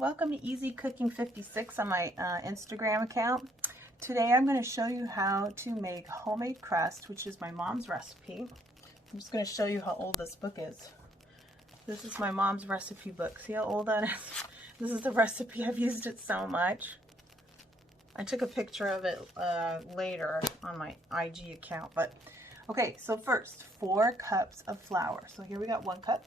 welcome to Easy Cooking 56 on my Instagram account. Today I'm going to show you how to make homemade crust, which is my mom's recipe. I'm just going to show you how old this book is. This is my mom's recipe book. See how old that is? This is the recipe. I've used it so much. I took a picture of it later on my IG account. But okay, so first, 4 cups of flour. So here we got 1 cup.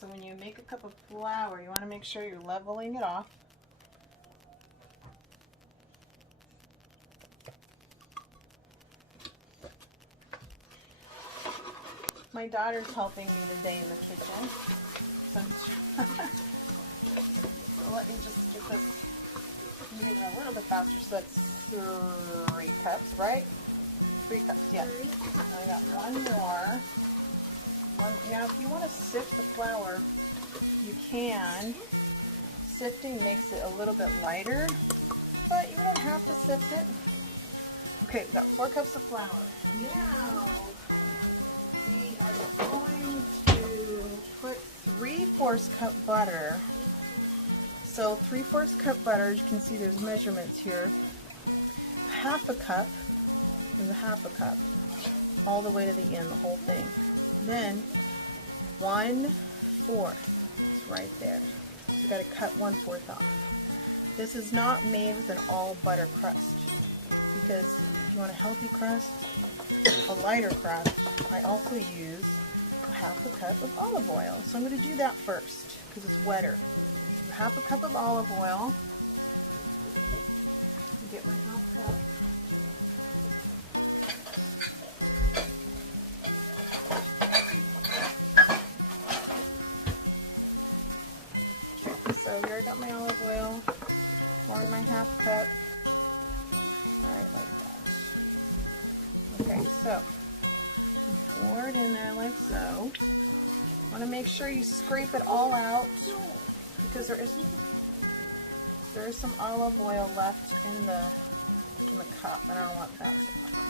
So when you make a cup of flour, you want to make sure you're leveling it off. My daughter's helping me today in the kitchen. So let me just get this moving a little bit faster. So that's 3 cups, right? 3 cups, yes. I got 1 more. Now, if you want to sift the flour, you can. Sifting makes it a little bit lighter, but you don't have to sift it. Okay, we've got 4 cups of flour. Now, we are going to put 3/4 cup butter. So 3/4 cup butter, as you can see there's measurements here. 1/2 cup is 1/2 cup, all the way to the end, the whole thing. Then 1/4, it's right there. So you got to cut 1/4 off. This is not made with an all butter crust, because if you want a healthy crust, a lighter crust, I also use 1/2 cup of olive oil. So I'm going to do that first because it's wetter. So 1/2 cup of olive oil. Get my 1/2 cup. So here I got my olive oil, pouring my 1/2 cup, right like that. Okay, so pour it in there like so. Want to make sure you scrape it all out, because there is some olive oil left in the cup, and I don't want that to happen.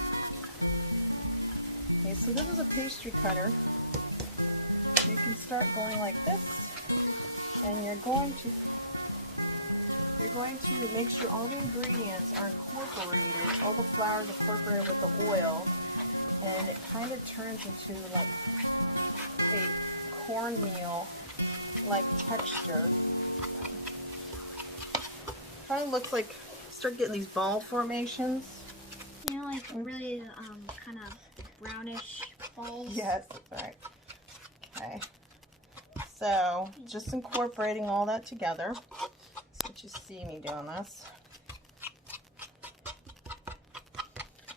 Okay, so this is a pastry cutter. You can start going like this. And you're going to make sure all the ingredients are incorporated, all the flour is incorporated with the oil, and it kind of turns into like a cornmeal like texture. Kind of looks like, start getting these ball formations. You know, like really kind of brownish balls. Yes, that's right. Okay. So, just incorporating all that together. So that you see me doing this.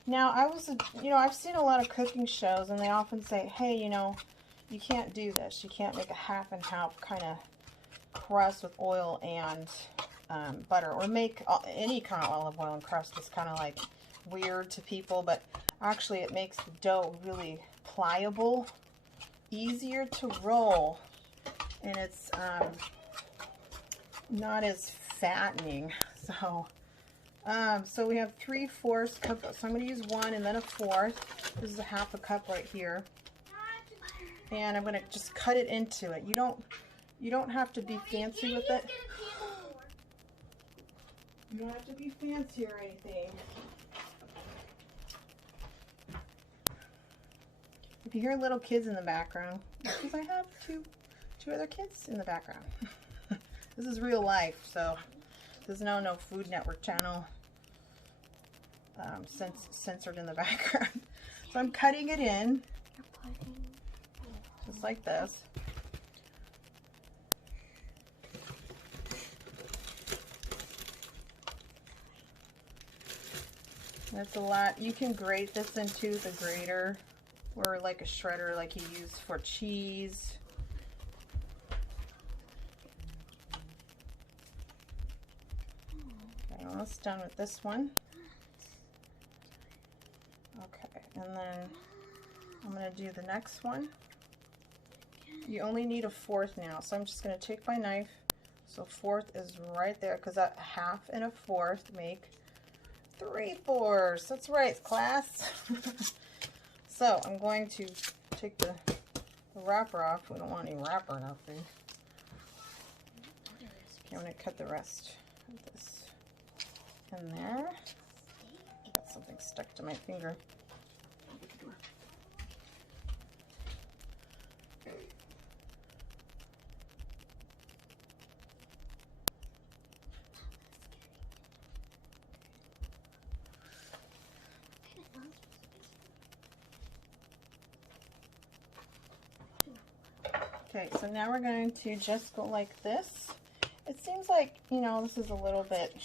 Now, I've seen a lot of cooking shows, and they often say, hey, you can't do this. You can't make a half and half kind of crust with oil and butter, or make any kind of olive oil and crust. It's kind of like weird to people, but actually it makes the dough really pliable, easier to roll. And it's not as fattening. So we have 3/4 cup. So I'm going to use 1 and then 1/4. This is 1/2 cup right here. And I'm going to just cut it into it. You don't have to be fancy with it. You don't have to be fancy or anything. If you hear little kids in the background, because I have two other kids in the background. This is real life, so there's no Food Network channel censored in the background. So I'm cutting it in, just like this. That's a lot. You can grate this into the grater, or like a shredder like you use for cheese. Almost done with this one. Okay, and then I'm going to do the next one. You only need 1/4 now, so I'm just going to take my knife, So 1/4 is right there because that 1/2 and a 1/4 make 3/4. That's right, class. So I'm going to take the wrapper off. We don't want any wrapper in our food. Okay, I'm going to cut the rest of this in there. Got something stuck to my finger. Okay, so now we're going to just go like this. It seems like, you know, this is a little bit,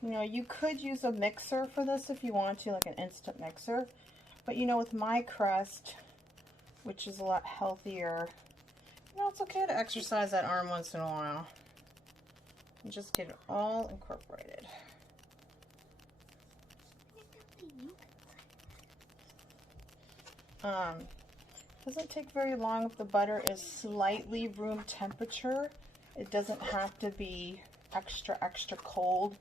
you know, you could use a mixer for this if you want to, like an instant mixer. But, you know, with my crust, which is a lot healthier, you know, it's okay to exercise that arm once in a while. And just get it all incorporated. Doesn't take very long if the butter is slightly room temperature. It doesn't have to be extra cold.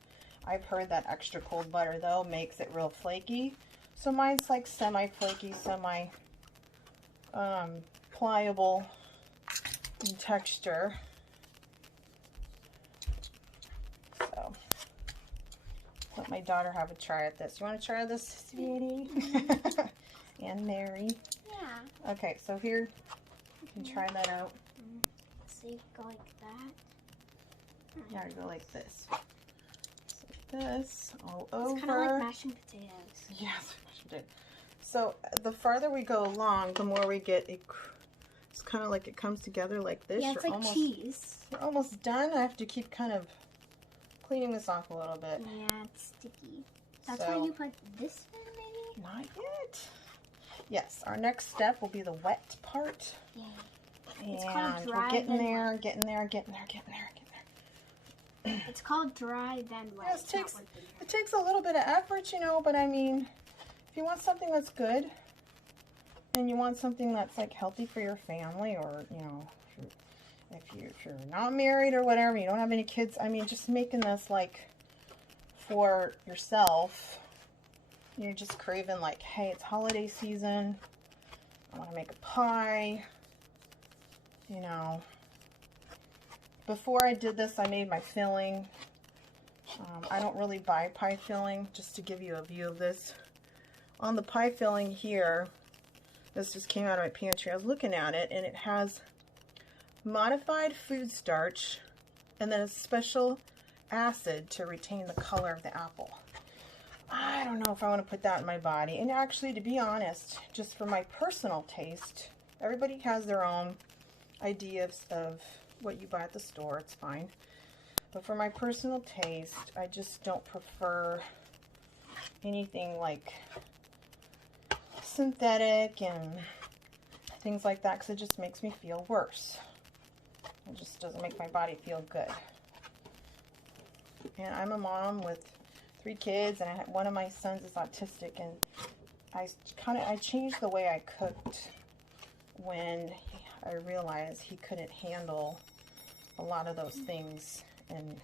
I've heard that extra cold butter though makes it real flaky. So mine's like semi-flaky, pliable in texture. So let my daughter have a try at this. You want to try this, sweetie? And Mary. Yeah. Okay, so here you can try that out. So you go like that. Yeah, go like this. So this all over. It's kind of like mashing potatoes. Yes, mashed potato. So the farther we go along, the more we get it. It's kind of like it comes together like this. Yeah, it's like cheese. You're almost done. I have to keep kind of cleaning this off a little bit. Yeah, it's sticky. That's why you put this in, maybe? Not yet. Yes, our next step will be the wet part. Yeah. And it's called dry, we're getting there, getting there. It's called dry then wet. Yeah, it takes a little bit of effort, you know, but I mean, if you want something that's good and you want something that's like healthy for your family, or, you know, if you're not married or whatever, you don't have any kids, I mean, just making this like for yourself. You're just craving like, hey, it's holiday season. I want to make a pie. You know, before I did this, I made my filling. I don't really buy pie filling, just to give you a view of this. On the pie filling here, this just came out of my pantry. I was looking at it, and it has modified food starch and then a special acid to retain the color of the apple. I don't know if I want to put that in my body. And actually, to be honest, just for my personal taste, everybody has their own ideas of what you buy at the store. It's fine. But for my personal taste, I just don't prefer anything like synthetic and things like that, because it just makes me feel worse. It just doesn't make my body feel good. And I'm a mom with 3 kids, and one of my sons is autistic, and I changed the way I cooked when I realized he couldn't handle a lot of those things in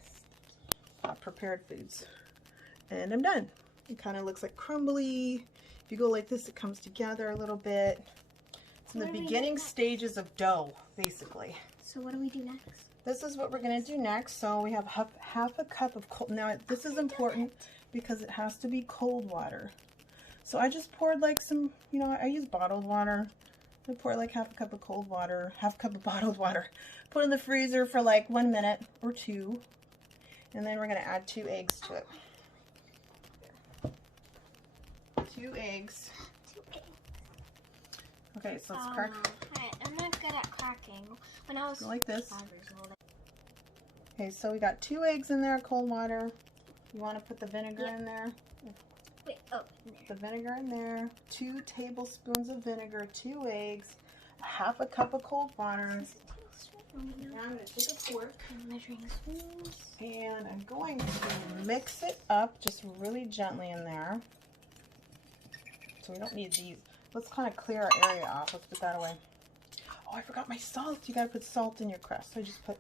prepared foods. And I'm done. It kind of looks like crumbly. If you go like this, it comes together a little bit. It's in the beginning stages of dough, basically. So what do we do next? This is what we're going to do next. So we have half a cup of cold. Now this is important because it has to be cold water. So I just poured like some, you know, I use bottled water. I pour like half a cup of cold water, half a cup of bottled water. Put in the freezer for like 1 minute or 2. And then we're going to add 2 eggs to it. 2 eggs. 2 eggs. Okay, so let's crack. I'm not good at cracking. When I was Go like this. 5 years old. Okay, so we got 2 eggs in there, cold water. You want to put the vinegar in there? Wait, oh, in there. The vinegar in there. 2 tablespoons of vinegar, 2 eggs, half a cup of cold water. Now I'm going to take a fork. I'm measuring spoons. And I'm going to mix it up just really gently in there. So we don't need these. Let's kind of clear our area off. Let's put that away. Oh, I forgot my salt. You got to put salt in your crust. So I just put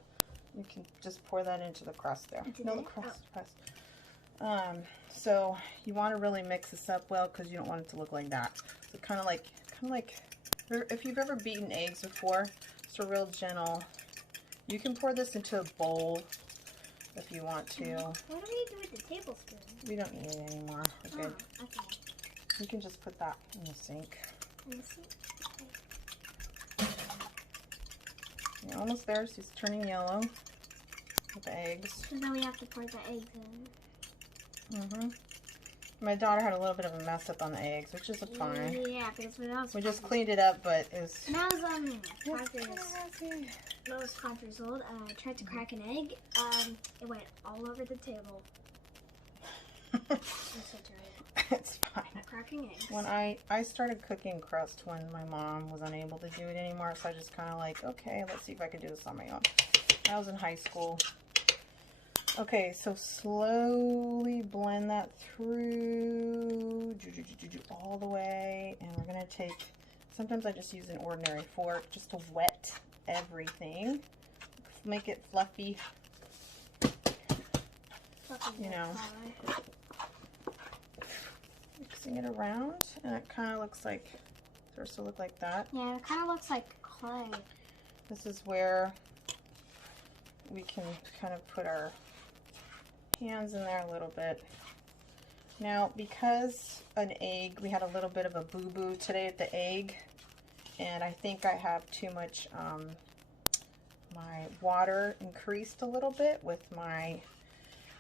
You can just pour that into the crust there. No, the crust. Oh. Crust. So you want to really mix this up well because you don't want it to look like that. So kind of like if you've ever beaten eggs before, it's a real gentle. You can pour this into a bowl if you want to. What do we do with the tablespoon? We don't need it anymore. We're good. Oh, okay. You can just put that in the sink. In the sink? You're almost there. She's turning yellow with the eggs. And then we have to pour the eggs in. My daughter had a little bit of a mess up on the eggs, which is fine. Yeah, because when I was we just cleaned it up, but it's. When I was 5 years old, I tried to crack an egg. It went all over the table. It's fine. Cracking eggs. When I started cooking crust when my mom was unable to do it anymore, so I just kind of like, okay, let's see if I can do this on my own. I was in high school. Okay, so slowly blend that through all the way, and we're gonna take, sometimes I just use an ordinary fork just to wet everything, make it fluffy, you know, mixing it around, and it kind of looks like, starts to look like that. Yeah, it kind of looks like clay. This is where we can kind of put our hands in there a little bit. Now, because an egg, we had a little bit of a boo-boo today at the egg, and I think I have too much, my water increased a little bit with my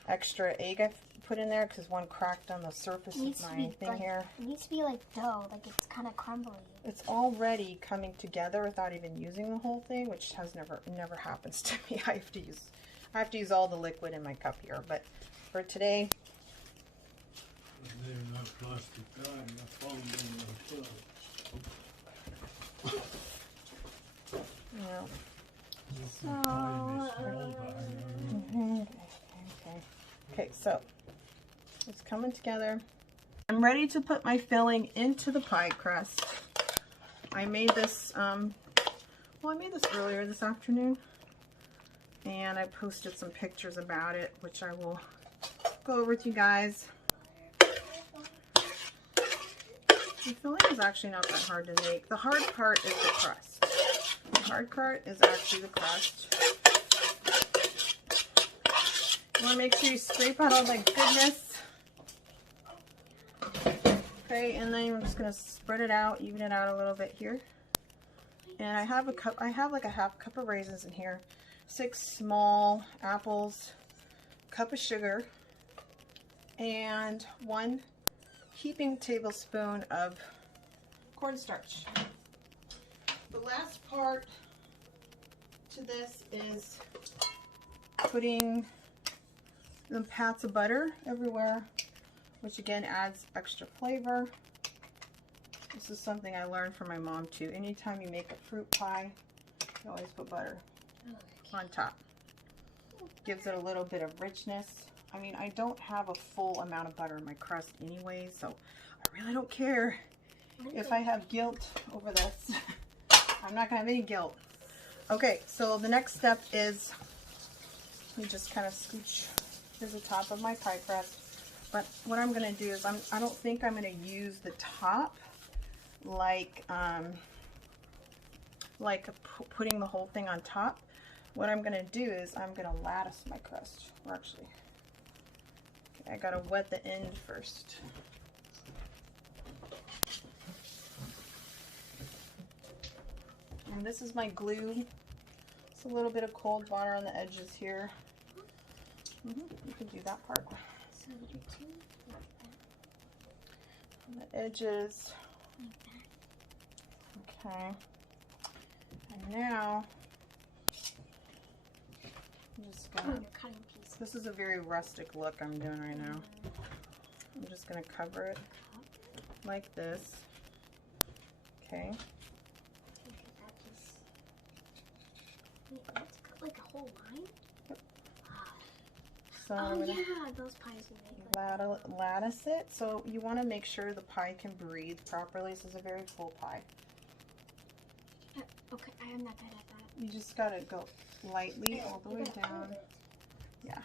extra egg I've put in there because one cracked on the surface of my thing here. It needs to be like dough, like it's kind of crumbly. It's already coming together without even using the whole thing, which has never happens to me. I have to use all the liquid in my cup here, but for today. Yeah. Okay, so it's coming together. I'm ready to put my filling into the pie crust. I made this, well, I made this earlier this afternoon, and I posted some pictures about it, which I will go over with you guys. The filling is actually not that hard to make. The hard part is the crust. The hard part is actually the crust. You want to make sure you scrape out all that goodness. Okay, and then I'm just going to spread it out, even it out a little bit here. And I have like a half cup of raisins in here, 6 small apples, cup of sugar, and 1 heaping tablespoon of cornstarch. The last part to this is putting the pats of butter everywhere, which again adds extra flavor. This is something I learned from my mom too. Anytime you make a fruit pie, you always put butter on top. Gives it a little bit of richness. I mean, I don't have a full amount of butter in my crust anyway, so I really don't care if I have guilt over this. I'm not gonna have any guilt. Okay, so the next step is we just kind of scooch to the top of my pie crust. But what I'm gonna do is I don't think I'm gonna use the top like putting the whole thing on top. What I'm gonna do is I'm gonna lattice my crust. Or actually, okay, I gotta wet the end first. And this is my glue. It's a little bit of cold water on the edges here. You can do that part. So you do two like that. On the edges. Like that. Okay. And now I'm just gonna. You're cutting pieces. This is a very rustic look I'm doing right now. I'm just gonna cover it like this. Okay. Wait, let's cut like a whole line? Yep. So Oh yeah, those pies you make. Lattice it. So you want to make sure the pie can breathe properly. This is a very full pie. Okay, I am not bad at that. You just gotta go lightly all the way down. Yeah.